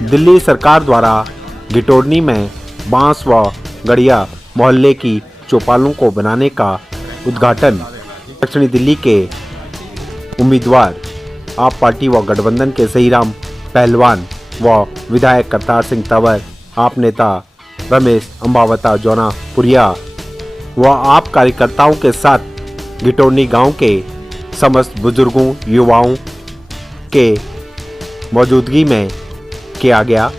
दिल्ली सरकार द्वारा घिटोरनी में बांस व गड़िया मोहल्ले की चौपालों को बनाने का उद्घाटन दक्षिणी दिल्ली के उम्मीदवार आप पार्टी व गठबंधन के सहीराम पहलवान व विधायक करतार सिंह तंवर, आप नेता रमेश अंबावता जौनापुरिया व आप कार्यकर्ताओं के साथ घिटोरनी गांव के समस्त बुजुर्गों युवाओं के मौजूदगी में किया गया।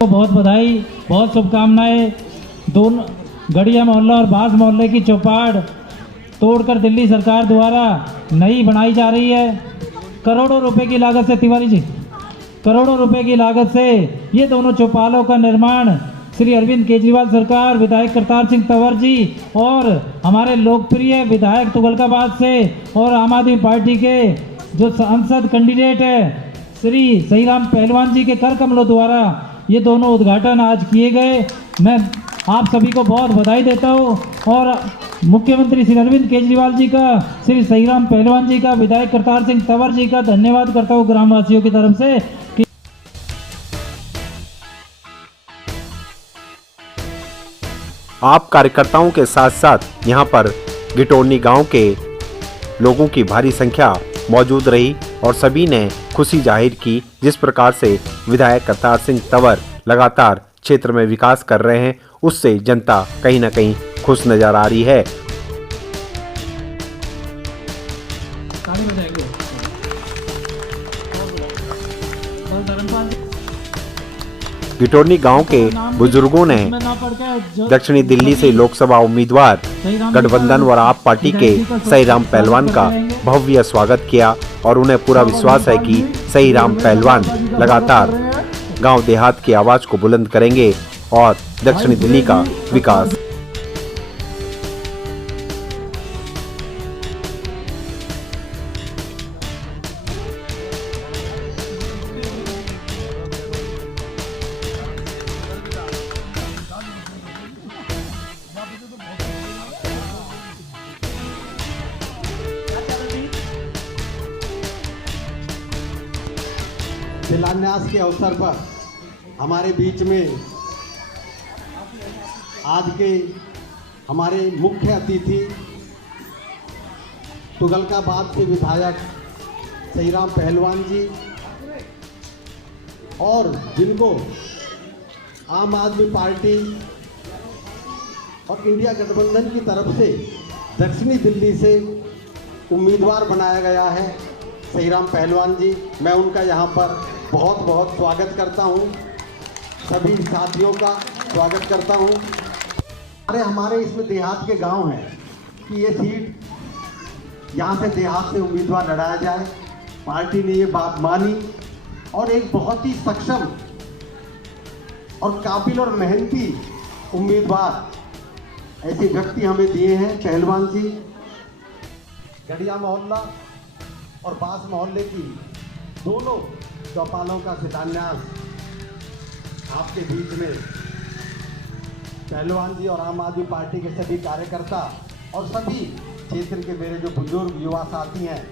बहुत बधाई, बहुत शुभकामनाएं। दोनों गड़िया मोहल्ला और बांस मोहल्ले की चौपाड़ तोड़कर दिल्ली सरकार द्वारा नई बनाई जा रही है। करोड़ों रुपए की लागत से, तिवारी जी, करोड़ों रुपए की लागत से ये दोनों चौपालों का निर्माण श्री अरविंद केजरीवाल सरकार, विधायक करतार सिंह तंवर जी और हमारे लोकप्रिय विधायक तुगलकाबाद से और आम आदमी पार्टी के जो सांसद कैंडिडेट है श्री सहीराम पहलवान जी के कर कमलों द्वारा ये दोनों उद्घाटन आज किए गए। मैं आप सभी को बहुत बधाई देता हूँ और मुख्यमंत्री श्री अरविंद केजरीवाल जी का, श्री सहीराम पहलवान जी का, विधायक करतार सिंह तंवर जी का धन्यवाद करता हूँ ग्रामवासियों की तरफ से। आप कार्यकर्ताओं के साथ साथ यहां पर घिटोरनी गांव के लोगों की भारी संख्या मौजूद रही और सभी ने खुशी जाहिर की। जिस प्रकार से विधायक करतार सिंह तंवर लगातार क्षेत्र में विकास कर रहे हैं, उससे जनता कहीं न कहीं खुश नजर आ रही है। घिटोरनी गांव के बुजुर्गों ने दक्षिणी दिल्ली से लोकसभा उम्मीदवार गठबंधन और आप पार्टी के सहीराम पहलवान का भव्य स्वागत किया और उन्हें पूरा विश्वास है कि सहीराम पहलवान लगातार गांव देहात की आवाज को बुलंद करेंगे और दक्षिणी दिल्ली का विकास। शिलान्यास के अवसर पर हमारे बीच में आज के हमारे मुख्य अतिथि तुगलकाबाद से विधायक सहीराम पहलवान जी और जिनको आम आदमी पार्टी और इंडिया गठबंधन की तरफ से दक्षिणी दिल्ली से उम्मीदवार बनाया गया है सहीराम पहलवान जी, मैं उनका यहाँ पर बहुत बहुत स्वागत करता हूँ। सभी साथियों का स्वागत करता हूँ। हमारे इसमें देहात के गांव हैं कि ये सीट यहाँ से देहात से उम्मीदवार लड़ाया जाए। पार्टी ने ये बात मानी और एक बहुत ही सक्षम और काबिल और मेहनती उम्मीदवार ऐसे व्यक्ति हमें दिए हैं पहलवान जी। गड़िया मोहल्ला और बांस मोहल्ले की दोनों चौपालों का शिलान्यास आपके बीच में पहलवान जी और आम आदमी पार्टी के सभी कार्यकर्ता और सभी क्षेत्र के मेरे जो बुजुर्ग युवा साथी हैं,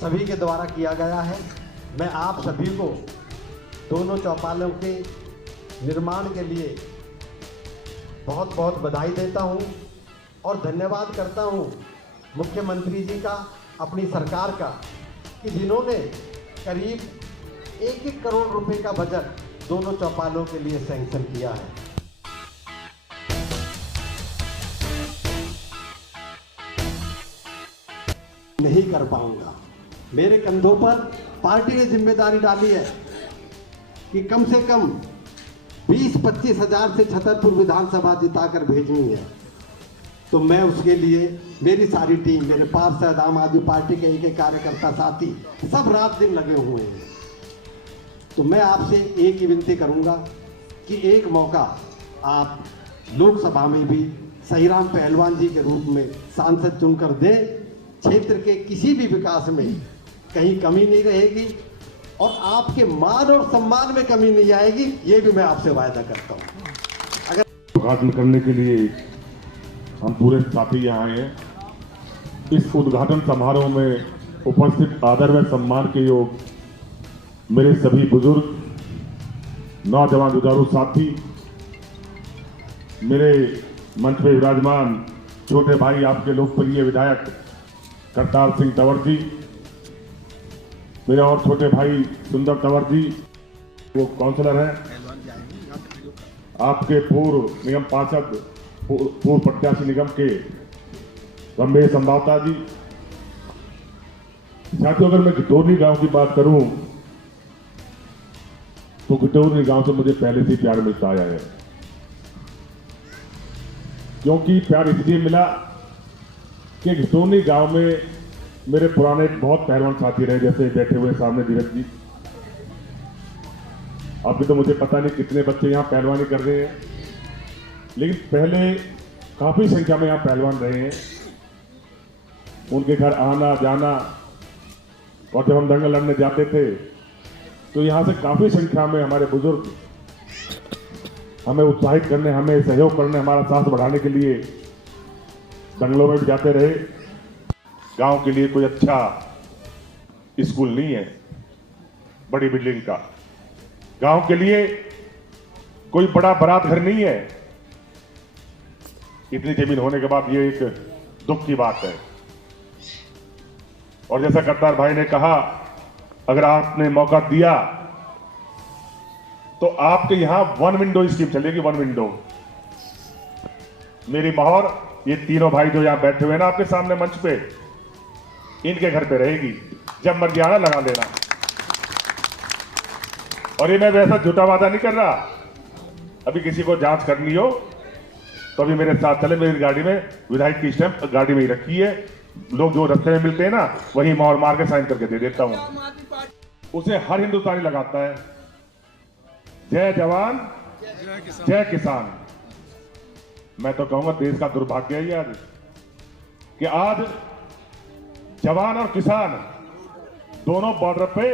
सभी के द्वारा किया गया है। मैं आप सभी को दोनों चौपालों के निर्माण के लिए बहुत बहुत बधाई देता हूं और धन्यवाद करता हूं मुख्यमंत्री जी का, अपनी सरकार का, कि जिन्होंने करीब 1-1 करोड़ रुपए का बजट दोनों चौपालों के लिए सैंक्शन किया है। नहीं कर पाऊंगा, मेरे कंधों पर पार्टी ने जिम्मेदारी डाली है कि कम से कम 20-25 हजार से छतरपुर विधानसभा जिताकर भेजनी है। तो मैं उसके लिए, मेरी सारी टीम, मेरे पार्षद, आम आदमी पार्टी के एक कार्यकर्ता साथी सब रात दिन लगे हुए हैं। तो मैं आपसे एक ही विनती करूंगा कि एक मौका आप लोकसभा में भी सहीराम पहलवान जी के रूप में सांसद चुनकर दें। क्षेत्र के किसी भी विकास में कहीं कमी नहीं रहेगी और आपके मान और सम्मान में कमी नहीं आएगी, ये भी मैं आपसे वायदा करता हूँ। अगर उद्घाटन करने के लिए हम पूरे साथी यहाँ आए हैं। इस उद्घाटन समारोह में उपस्थित आदर व सम्मान के योग मेरे सभी बुजुर्ग, नौजवान जुझारू साथी, मेरे मंच पर विराजमान छोटे भाई, आपके लोकप्रिय विधायक करतार सिंह तंवर जी, मेरे और छोटे भाई सुंदर तंवर जी, वो काउंसलर हैं, आपके पूर्व निगम पार्षद, पूर्व प्रत्याशी निगम के रमेश संभावता जी। साथियों, अगर मैं गिटोरनी गांव की बात करूं तो गिटोरनी गांव से मुझे पहले से प्यार मिलता आया है। क्योंकि प्यार इसलिए मिला कि गिटोरनी गांव में मेरे पुराने बहुत पहलवान साथी रहे, जैसे बैठे हुए सामने धीरज जी। अभी तो मुझे पता नहीं कितने बच्चे यहाँ पहलवानी कर रहे हैं, लेकिन पहले काफी संख्या में यहाँ पहलवान रहे हैं। उनके घर आना जाना, और जब हम दंगल लड़ने जाते थे तो यहाँ से काफी संख्या में हमारे बुजुर्ग हमें उत्साहित करने, हमें सहयोग करने, हमारा साहस बढ़ाने के लिए दंगलों में भी जाते रहे। गांव के लिए कोई अच्छा स्कूल नहीं है, बड़ी बिल्डिंग का। गांव के लिए कोई बड़ा बारात घर नहीं है। इतनी जमीन होने के बाद ये एक दुख की बात है। और जैसा करतार भाई ने कहा, अगर आपने मौका दिया तो आपके यहां 1 विंडो स्कीम चलेगी, 1 विंडो। मेरी मोहर ये तीनों भाई जो यहां बैठे हुए हैं ना आपके सामने मंच पे, इनके घर पे रहेगी। जब मर्जी आना लगा देना। और ये मैं वैसा झूठा वादा नहीं कर रहा। अभी किसी को जांच करनी हो तो अभी मेरे साथ चले, मेरी गाड़ी में विधायक की स्टैंप गाड़ी में ही रखी है। लोग जो रास्ते में मिलते हैं ना, वही मोहर मार के साइन करके दे देता हूं। उसे हर हिंदुस्तानी लगाता है। जय जवान जय किसान। मैं तो कहूंगा देश का दुर्भाग्य है आज कि आज जवान और किसान दोनों बॉर्डर पे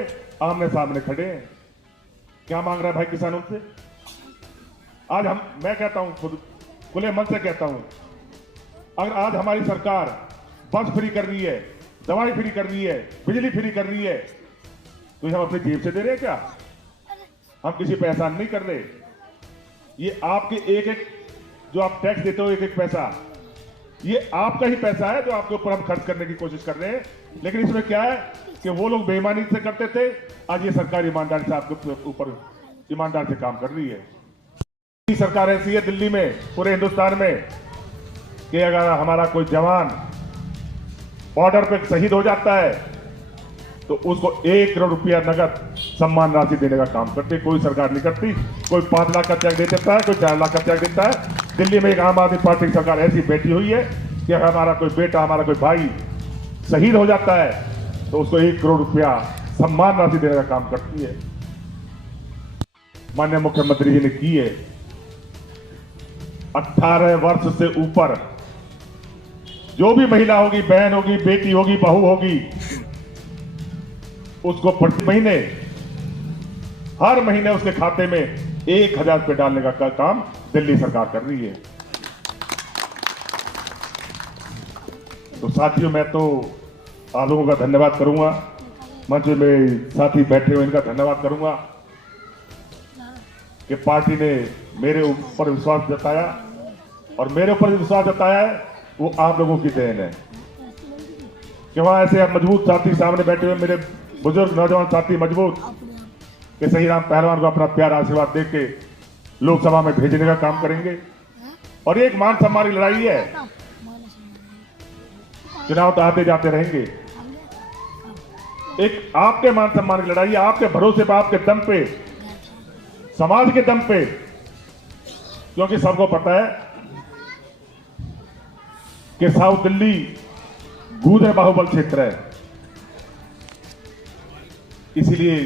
आमने सामने खड़े हैं। क्या मांग रहा है भाई किसानों से? आज मैं कहता हूं, खुद खुले मन से कहता हूं, अगर आज हमारी सरकार बस फ्री कर रही है, दवाई फ्री कर रही है, बिजली फ्री कर रही है, तो हम अपनी जेब से दे रहे हैं क्या? हम किसी पे एहसान नहीं कर रहे। ये आपके एक एक जो आप टैक्स देते हो, एक एक पैसा, ये आपका ही पैसा है जो आपके ऊपर हम खर्च करने की कोशिश कर रहे हैं। लेकिन इसमें क्या है कि वो लोग बेईमानी से करते थे, आज ये सरकार ईमानदारी से आपके ऊपर ईमानदार से काम कर रही है। सरकार ऐसी है दिल्ली में, पूरे हिंदुस्तान में, कि अगर हमारा कोई जवान बॉर्डर पे शहीद हो जाता है तो उसको 1 करोड़ रुपया नगद सम्मान राशि देने का काम करती है। कोई सरकार नहीं करती। कोई 5 लाख का चेक दे देता है, कोई 4 लाख का चेक देता है। दिल्ली में एक आम आदमी पार्टी की सरकार ऐसी बैठी हुई है कि अगर हमारा कोई बेटा, हमारा कोई भाई शहीद हो जाता है तो उसको 1 करोड़ रुपया सम्मान राशि देने का काम करती है। माननीय मुख्यमंत्री जी ने की है। 18 वर्ष से ऊपर जो भी महिला होगी, बहन होगी, बेटी होगी, बहू होगी, उसको प्रति महीने, हर महीने उसके खाते में 1000 रुपये डालने का काम दिल्ली सरकार कर रही है। तो साथियों, मैं तो आप लोगों का धन्यवाद करूंगा, मंच में मेरे साथी बैठे हुए इनका धन्यवाद करूंगा कि पार्टी ने मेरे ऊपर विश्वास जताया, और मेरे ऊपर जो विश्वास जताया है वो आप लोगों की देन है कि वहां ऐसे मजबूत साथी सामने बैठे हुए, मेरे बुजुर्ग नौजवान साथी मजबूत, कि सही राम पहलवान को अपना प्यार आशीर्वाद दे के लोकसभा में भेजने का काम करेंगे। और ये एक मान सम्मान की लड़ाई है, चुनाव तो आते जाते रहेंगे, एक आपके मान सम्मान की लड़ाई है, आपके भरोसे पर, आपके दम पे, समाज के दम पे, क्योंकि सबको पता है कि साउथ दिल्ली गूंज बाहुबल क्षेत्र है, इसीलिए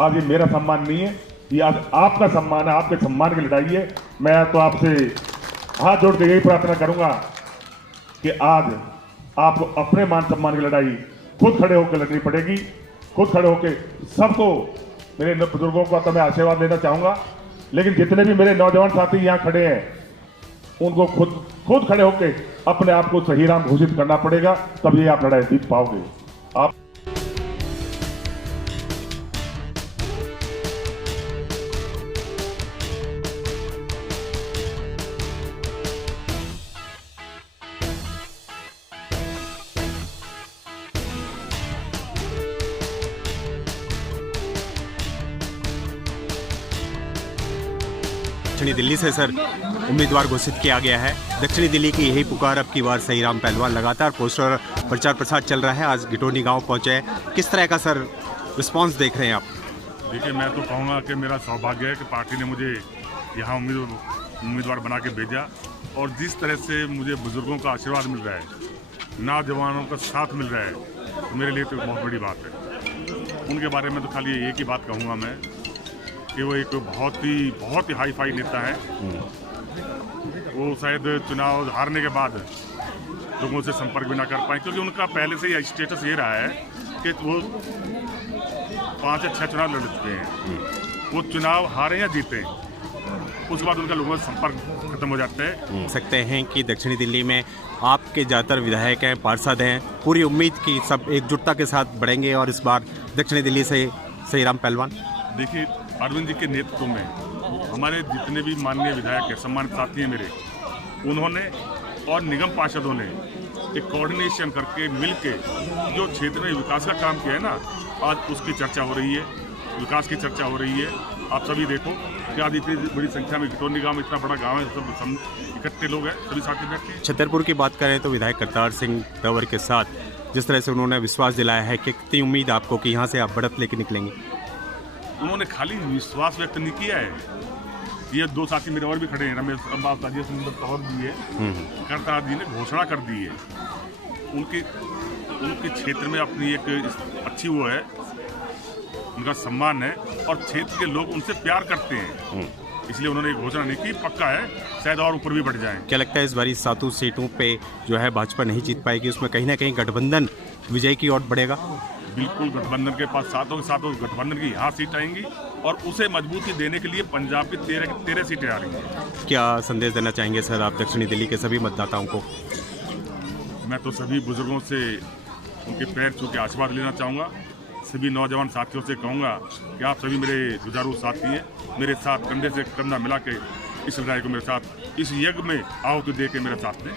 आज ये मेरा सम्मान नहीं है, ये आज आपका सम्मान है, आपके सम्मान की लड़ाई है। मैं तो आपसे हाथ जोड़ के यही प्रार्थना करूंगा कि आज आपको अपने मान सम्मान की लड़ाई खुद खड़े होकर लड़नी पड़ेगी, खुद खड़े होकर सबको, मेरे बुजुर्गों का तो मैं आशीर्वाद देना चाहूंगा, लेकिन जितने भी मेरे नौजवान साथी यहाँ खड़े हैं उनको खुद खड़े होकर अपने आप को सही राम घोषित करना पड़ेगा, तभी आप लड़ाई जीत पाओगे। आप दक्षिणी दिल्ली से सर उम्मीदवार घोषित किया गया है। दक्षिणी दिल्ली की यही पुकार अब की बार सही राम पहलवान, लगातार पोस्टर और प्रचार प्रसार चल रहा है। आज गिटोनी गांव पहुंचे हैं, किस तरह का सर रिस्पांस देख रहे हैं आप? देखिए, मैं तो कहूँगा कि मेरा सौभाग्य है कि पार्टी ने मुझे यहाँ उम्मीदवार बना के भेजा, और जिस तरह से मुझे बुजुर्गों का आशीर्वाद मिल रहा है, नौजवानों का साथ मिल रहा है, तो मेरे लिए तो बहुत बड़ी बात है। उनके बारे में तो खाली एक ही बात कहूँगा मैं कि वो एक बहुत ही हाई फाई नेता है। वो शायद चुनाव हारने के बाद लोगों से संपर्क भी ना कर पाए, क्योंकि उनका पहले से ही स्टेटस ये रहा है कि वो 5 या 6 चुनाव लड़ चुके हैं। वो चुनाव हारे या जीते, उसके बाद उनका लोगों से संपर्क खत्म हो जाता है। सकते हैं कि दक्षिणी दिल्ली में आपके ज़्यादातर विधायक हैं, पार्षद हैं, पूरी उम्मीद की सब एकजुटता के साथ बढ़ेंगे और इस बार दक्षिणी दिल्ली से सही राम पहलवान। देखिए, अरविंद जी के नेतृत्व में हमारे जितने भी माननीय विधायक हैं, सम्मानित साथी हैं मेरे, उन्होंने और निगम पार्षदों ने एक कोऑर्डिनेशन करके मिलके जो क्षेत्र में विकास का काम किया है ना, आज उसकी चर्चा हो रही है, विकास की चर्चा हो रही है। आप सभी देखो कि आज इतनी बड़ी संख्या में गिटोनी गांव में, इतना बड़ा गांव है, सब इकट्ठे लोग हैं, सभी साथी बैठे हैं। छतरपुर की बात करें तो विधायक करतार सिंह तंवर के साथ जिस तरह से उन्होंने विश्वास दिलाया है कि कितनी उम्मीद आपको कि यहाँ से आप बढ़त लेके निकलेंगे? उन्होंने खाली विश्वास व्यक्त नहीं किया है, ये 2 साथी मेरे और भी खड़े हैं, रमेश अब्बास ताजिया सुंदर तौर भी है, करतार जी ने घोषणा कर दी है। उनके क्षेत्र में अपनी एक अच्छी वो है, उनका सम्मान है, और क्षेत्र के लोग उनसे प्यार करते हैं, इसलिए उन्होंने घोषणा नहीं की। पक्का है शायद और ऊपर भी बढ़ जाएं। क्या लगता है इस बारी 7 सीटों पे जो है भाजपा नहीं जीत पाएगी, उसमें कहीं ना कहीं गठबंधन विजय की ओर बढ़ेगा? बिल्कुल, गठबंधन के पास 7 के 7 गठबंधन की यहाँ सीट आएंगी, और उसे मजबूती देने के लिए पंजाब की 13 सीटें आ रही हैं। क्या संदेश देना चाहेंगे सर आप दक्षिणी दिल्ली के सभी मतदाताओं को? मैं तो सभी बुजुर्गों से उनके पैर छू के आशीर्वाद लेना चाहूँगा। सभी नौजवान साथियों से कहूँगा कि आप सभी मेरे जुझारू साथी हैं, मेरे साथ कंधे से कंधा मिला के इस लड़ाई को मेरे साथ, इस यज्ञ में आहुति दे के मेरे साथ दें।